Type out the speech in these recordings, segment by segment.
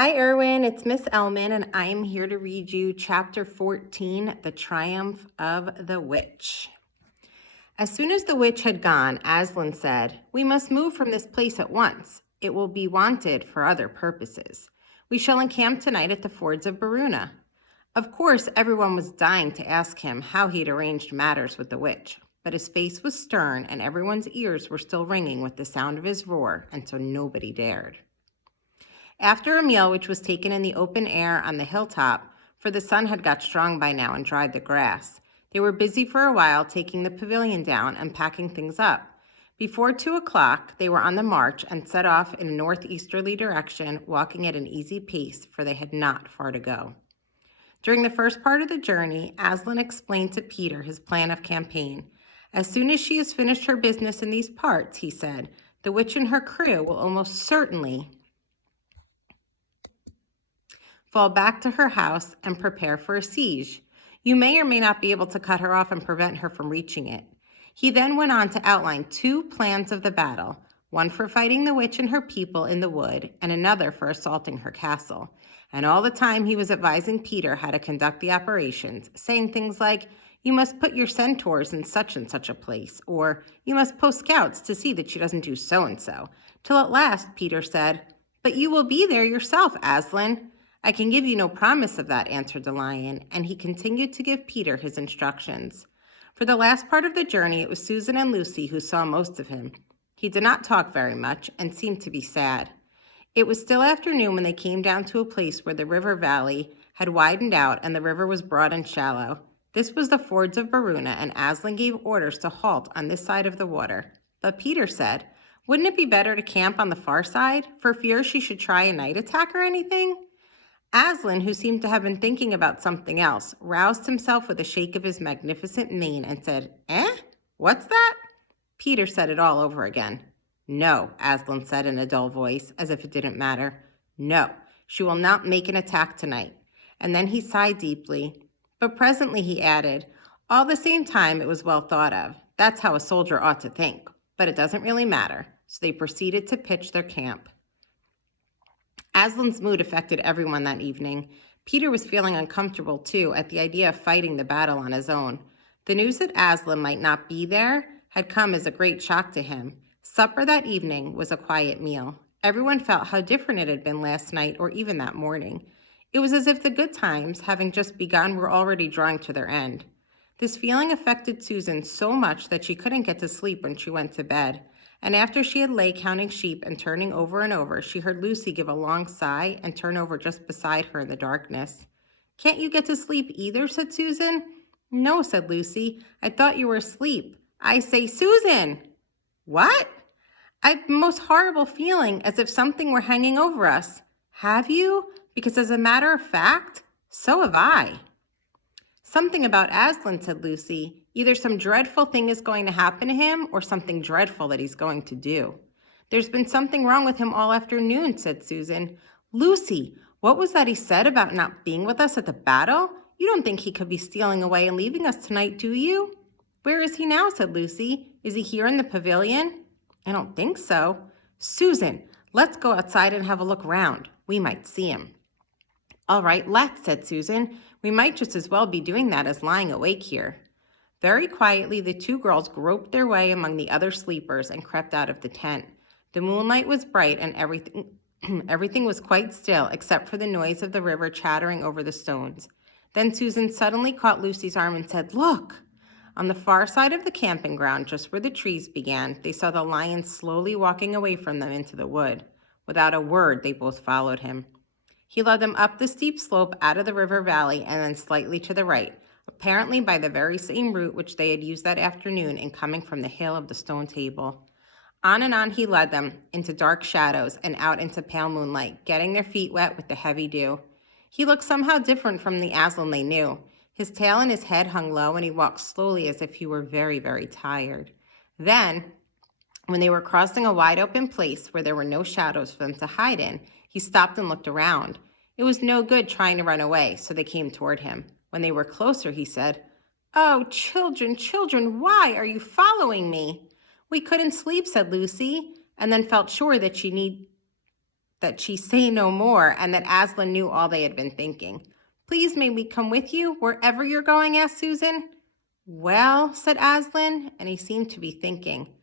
Hi, Erwin. It's Miss Elman, and I am here to read you Chapter 14, The Triumph of the Witch. As soon as the witch had gone, Aslan said, "We must move from this place at once. It will be wanted for other purposes. We shall encamp tonight at the fords of Baruna." Of course, everyone was dying to ask him how he'd arranged matters with the witch, but his face was stern, and everyone's ears were still ringing with the sound of his roar, and so nobody dared. After a meal which was taken in the open air on the hilltop, for the sun had got strong by now and dried the grass, they were busy for a while taking the pavilion down and packing things up. Before 2 o'clock, they were on the march and set off in a northeasterly direction, walking at an easy pace, for they had not far to go. During the first part of the journey, Aslan explained to Peter his plan of campaign. "As soon as she has finished her business in these parts," he said, "the witch and her crew will almost certainly fall back to her house and prepare for a siege. You may or may not be able to cut her off and prevent her from reaching it." He then went on to outline 2 plans of the battle, one for fighting the witch and her people in the wood, and another for assaulting her castle. And all the time he was advising Peter how to conduct the operations, saying things like, "You must put your centaurs in such and such a place," or "You must post scouts to see that she doesn't do so-and-so," till at last Peter said, "But you will be there yourself, Aslan." "I can give you no promise of that," answered the lion, and he continued to give Peter his instructions. For the last part of the journey, it was Susan and Lucy who saw most of him. He did not talk very much and seemed to be sad. It was still afternoon when they came down to a place where the river valley had widened out and the river was broad and shallow. This was the fords of Baruna, and Aslan gave orders to halt on this side of the water. But Peter said, "Wouldn't it be better to camp on the far side, for fear she should try a night attack or anything?" Aslan, who seemed to have been thinking about something else, roused himself with a shake of his magnificent mane and said, What's that?" Peter said it all over again. "No," Aslan said in a dull voice, as if it didn't matter. "No, she will not make an attack tonight." And then he sighed deeply. But presently he added, "All the same time, it was well thought of. That's how a soldier ought to think. But it doesn't really matter." So they proceeded to pitch their camp. Aslan's mood affected everyone that evening. Peter was feeling uncomfortable, too, at the idea of fighting the battle on his own. The news that Aslan might not be there had come as a great shock to him. Supper that evening was a quiet meal. Everyone felt how different it had been last night or even that morning. It was as if the good times, having just begun, were already drawing to their end. This feeling affected Susan so much that she couldn't get to sleep when she went to bed. And after she had lay counting sheep and turning over and over, she heard Lucy give a long sigh and turn over just beside her in the darkness. "Can't you get to sleep either?" said Susan. "No," said Lucy. "I thought you were asleep. I say, Susan!" "What?" "I've the most horrible feeling, as if something were hanging over us." "Have you? Because as a matter of fact, so have I." "Something about Aslan," said Lucy. "Either some dreadful thing is going to happen to him or something dreadful that he's going to do." "There's been something wrong with him all afternoon," said Susan. "Lucy, what was that he said about not being with us at the battle? You don't think he could be stealing away and leaving us tonight, do you?" "Where is he now?" said Lucy. "Is he here in the pavilion?" "I don't think so." "Susan, let's go outside and have a look round. We might see him." "All right, let's," said Susan. "We might just as well be doing that as lying awake here." Very quietly, the 2 girls groped their way among the other sleepers and crept out of the tent. The moonlight was bright and everything was quite still except for the noise of the river chattering over the stones. Then Susan suddenly caught Lucy's arm and said, "Look!" On the far side of the camping ground, just where the trees began, they saw the lion slowly walking away from them into the wood. Without a word, they both followed him. He led them up the steep slope out of the river valley and then slightly to the right, apparently by the very same route which they had used that afternoon in coming from the hill of the stone table. On and on he led them, into dark shadows and out into pale moonlight, getting their feet wet with the heavy dew. He looked somehow different from the Aslan they knew. His tail and his head hung low, and he walked slowly as if he were very, very tired. Then, when they were crossing a wide open place where there were no shadows for them to hide in, he stopped and looked around. It was no good trying to run away, so they came toward him. When they were closer, he said, "Oh, children, children, why are you following me?" "We couldn't sleep," said Lucy, and then felt sure that she that she say no more and that Aslan knew all they had been thinking. "Please, may we come with you wherever you're going?" asked Susan. "Well," said Aslan, and he seemed to be thinking.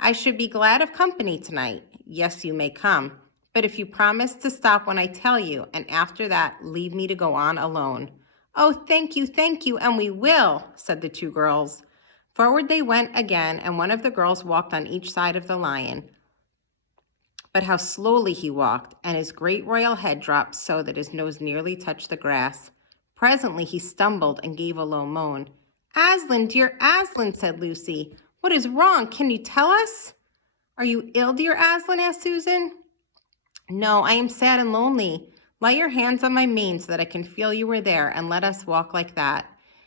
"I should be glad of company tonight. Yes, you may come, but if you promise to stop when I tell you, and after that leave me to go on alone." "Oh, thank you, and we will," said the two girls. Forward they went again, and one of the girls walked on each side of the lion. But how slowly he walked, and his great royal head dropped so that his nose nearly touched the grass. Presently he stumbled and gave a low moan. "Aslan, dear Aslan," said Lucy, "what is wrong? Can you tell us?" "Are you ill, dear Aslan?" asked Susan. "No, I am sad and lonely. Lay your hands on my mane so that I can feel you were there, and let us walk like that."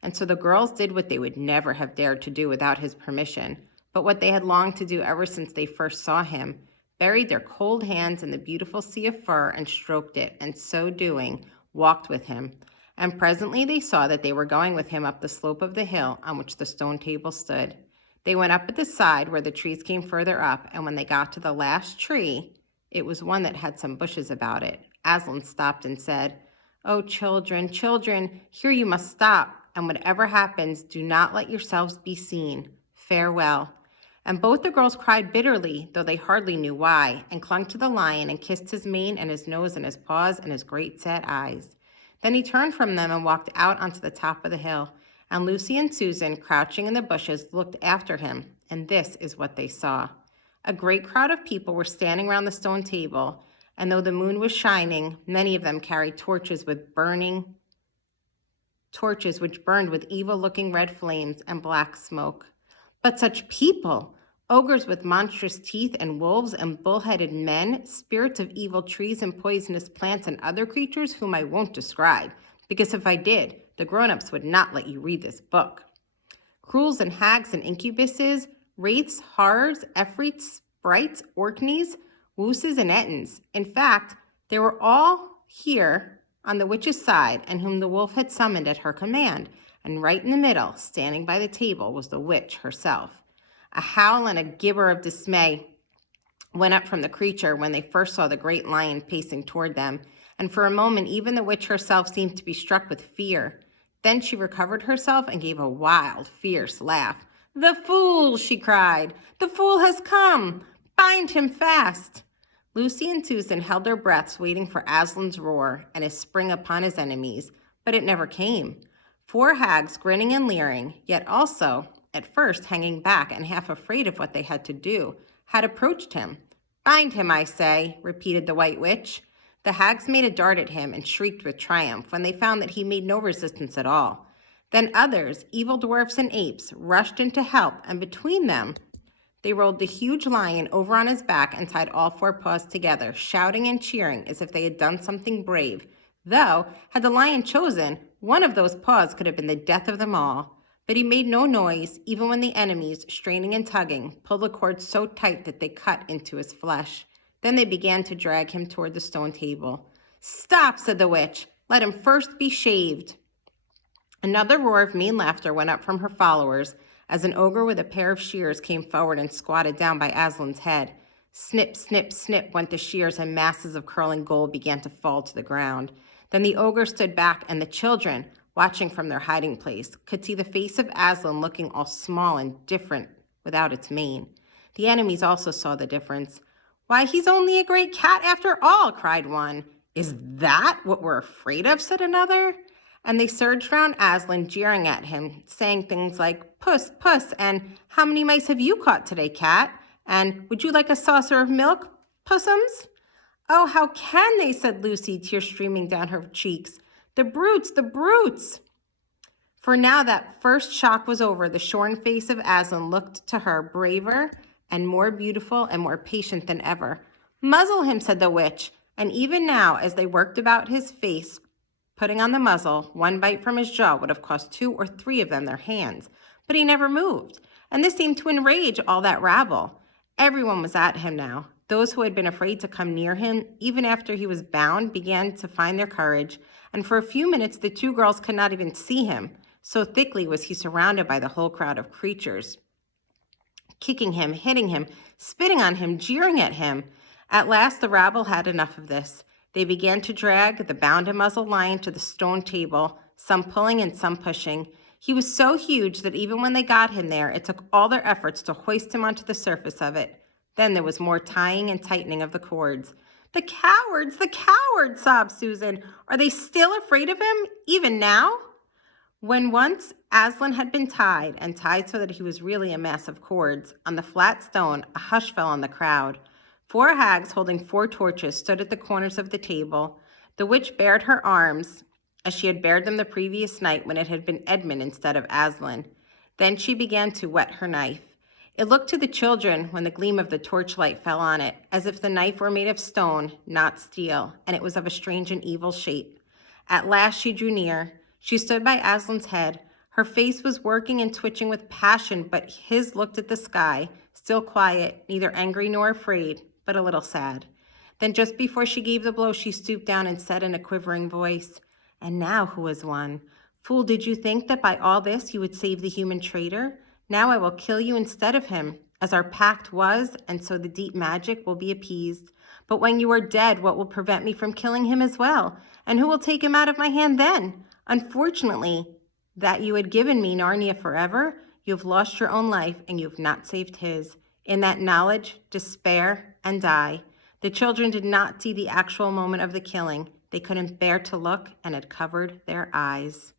And so the girls did what they would never have dared to do without his permission, but what they had longed to do ever since they first saw him, buried their cold hands in the beautiful sea of fur and stroked it, and so doing, walked with him. And presently they saw that they were going with him up the slope of the hill on which the stone table stood. They went up at the side where the trees came further up, and when they got to the last tree, it was one that had some bushes about it. Aslan stopped and said, "Oh, children, children, here you must stop, and whatever happens, do not let yourselves be seen. Farewell." And both the girls cried bitterly, though they hardly knew why, and clung to the lion and kissed his mane and his nose and his paws and his great sad eyes. Then he turned from them and walked out onto the top of the hill, and Lucy and Susan, crouching in the bushes, looked after him, and this is what they saw. A great crowd of people were standing round the stone table, and though the moon was shining, many of them carried torches which burned with evil-looking red flames and black smoke. But such people! Ogres with monstrous teeth, and wolves and bull-headed men, spirits of evil trees and poisonous plants, and other creatures whom I won't describe, because if I did, the grown-ups would not let you read this book. Cruels and hags and incubuses, wraiths, horrors, efreets, sprites, orkneys, wooses, and ettins. In fact, they were all here on the witch's side, and whom the wolf had summoned at her command, and right in the middle, standing by the table, was the witch herself. A howl and a gibber of dismay went up from the creature when they first saw the great lion pacing toward them, and for a moment even the witch herself seemed to be struck with fear. Then she recovered herself and gave a wild, fierce laugh. "The fool!" she cried. "The fool has come! Bind him fast!" Lucy and Susan held their breaths, waiting for Aslan's roar and his spring upon his enemies, but it never came. 4 hags, grinning and leering, yet also at first hanging back and half afraid of what they had to do, had approached him. "Bind him, I say," repeated the White Witch. The hags made a dart at him and shrieked with triumph when they found that he made no resistance at all. Then others, evil dwarfs and apes, rushed in to help, and between them they rolled the huge lion over on his back and tied all 4 paws together, shouting and cheering as if they had done something brave, though, had the lion chosen, one of those paws could have been the death of them all. But he made no noise, even when the enemies, straining and tugging, pulled the cord so tight that they cut into his flesh. Then they began to drag him toward the stone table. "Stop," said the witch. "Let him first be shaved." Another roar of mean laughter went up from her followers as an ogre with a pair of shears came forward and squatted down by Aslan's head. Snip, snip, snip went the shears, and masses of curling gold began to fall to the ground. Then the ogre stood back, and the children, watching from their hiding place, could see the face of Aslan looking all small and different without its mane. The enemies also saw the difference. "Why, he's only a great cat after all," cried one. "Is that what we're afraid of?" said another. And they surged round Aslan, jeering at him, saying things like, "Puss, puss," and "How many mice have you caught today, cat?" and "Would you like a saucer of milk, pussums?" "Oh, how can they?" said Lucy, tears streaming down her cheeks. "The brutes, the brutes!" For now that first shock was over, the shorn face of Aslan looked to her braver and more beautiful and more patient than ever. "Muzzle him," said the witch, and even now, as they worked about his face, putting on the muzzle, one bite from his jaw would have cost 2 or 3 of them their hands. But he never moved, and this seemed to enrage all that rabble. Everyone was at him now. Those who had been afraid to come near him, even after he was bound, began to find their courage, and for a few minutes the 2 girls could not even see him, so thickly was he surrounded by the whole crowd of creatures, kicking him, hitting him, spitting on him, jeering at him. At last the rabble had enough of this. They began to drag the bound and muzzled lion to the stone table, some pulling and some pushing. He was so huge that even when they got him there, it took all their efforts to hoist him onto the surface of it. Then there was more tying and tightening of the cords. The cowards, sobbed Susan. Are they still afraid of him, even now? When once Aslan had been tied, and tied so that he was really a mass of cords, on the flat stone, a hush fell on the crowd. 4 hags holding 4 torches stood at the corners of the table. The witch bared her arms, as she had bared them the previous night when it had been Edmund instead of Aslan. Then she began to whet her knife. It looked to the children, when the gleam of the torchlight fell on it, as if the knife were made of stone, not steel, and it was of a strange and evil shape. At last she drew near. She stood by Aslan's head. Her face was working and twitching with passion, but his looked at the sky, still quiet, neither angry nor afraid, but a little sad. Then just before she gave the blow, she stooped down and said in a quivering voice, "And now who has won? Fool, did you think that by all this you would save the human traitor? Now I will kill you instead of him, as our pact was, and so the deep magic will be appeased. But when you are dead, what will prevent me from killing him as well? And who will take him out of my hand then? Unfortunately, that you had given me Narnia forever, you have lost your own life and you have not saved his. In that knowledge, despair, and die." The children did not see the actual moment of the killing. They couldn't bear to look and had covered their eyes.